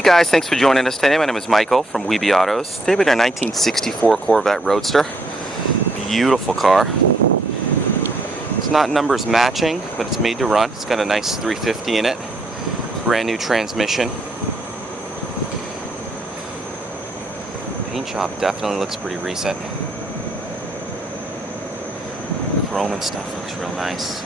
Hey guys, thanks for joining us today. My name is Michael from WeBe Autos. Today we got a 1964 Corvette Roadster. Beautiful car. It's not numbers matching, but it's made to run. It's got a nice 350 in it. Brand new transmission. Paint job definitely looks pretty recent. Chrome and stuff looks real nice.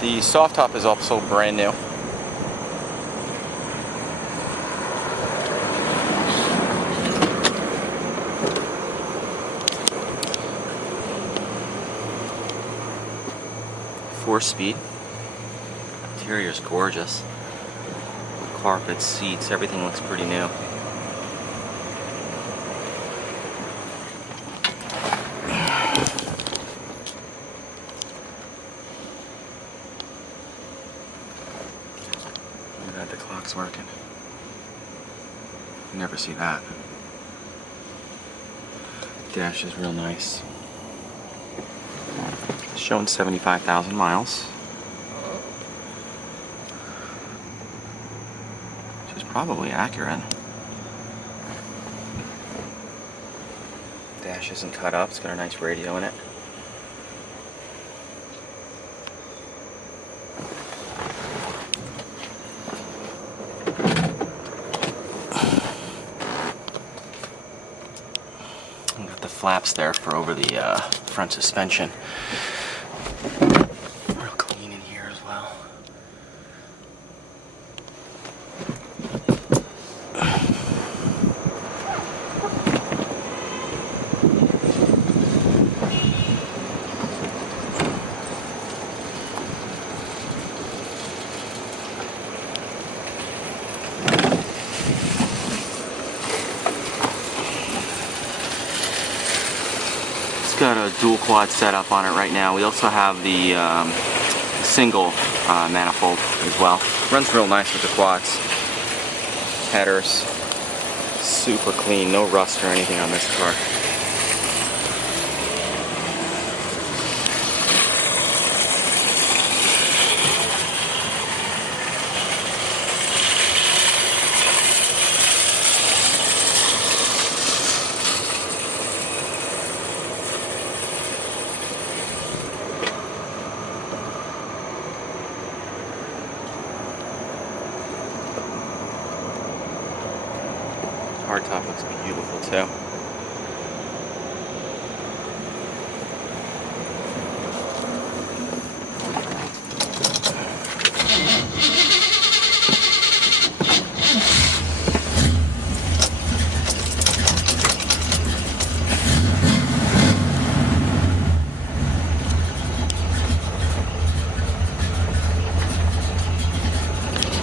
The soft top is also brand new. Four-speed. Interior is gorgeous. Carpet, seats, everything looks pretty new. The clock's working. You never see that. Dash is real nice. It's showing 75,000 miles. Which is probably accurate. Dash isn't cut up. It's got a nice radio in it. Got the flaps there for over the front suspension. Real clean in here as well. Got a dual quad setup on it right now. We also have the single manifold as well. Runs real nice with the quads. Headers, super clean, no rust or anything on this car. Hardtop looks beautiful too.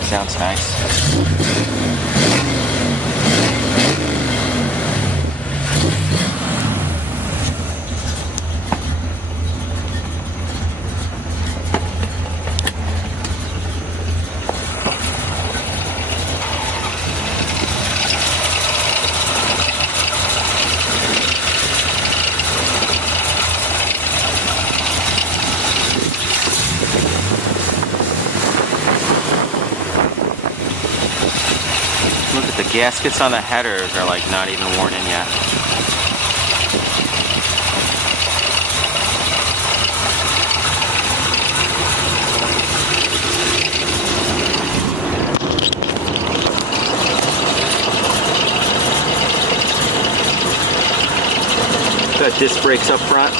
Sounds nice. Look at the gaskets on the headers are like not even worn in yet. Got disc brakes up front.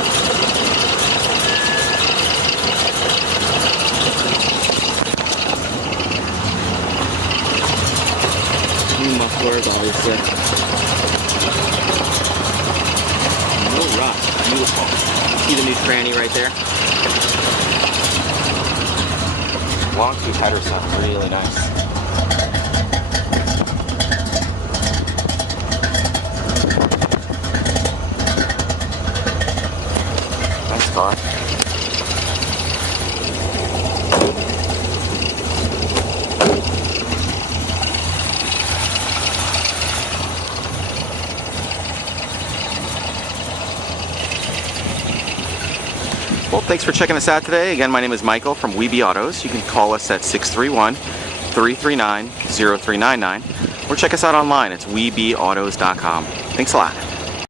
doors, obviously. No rust. Beautiful. See the new tranny right there? Long tooth header sound, really nice. Nice car. Well, thanks for checking us out today. Again, my name is Michael from WeBe Autos. You can call us at 631-339-0399 or check us out online. It's WeBeAutos.com. Thanks a lot.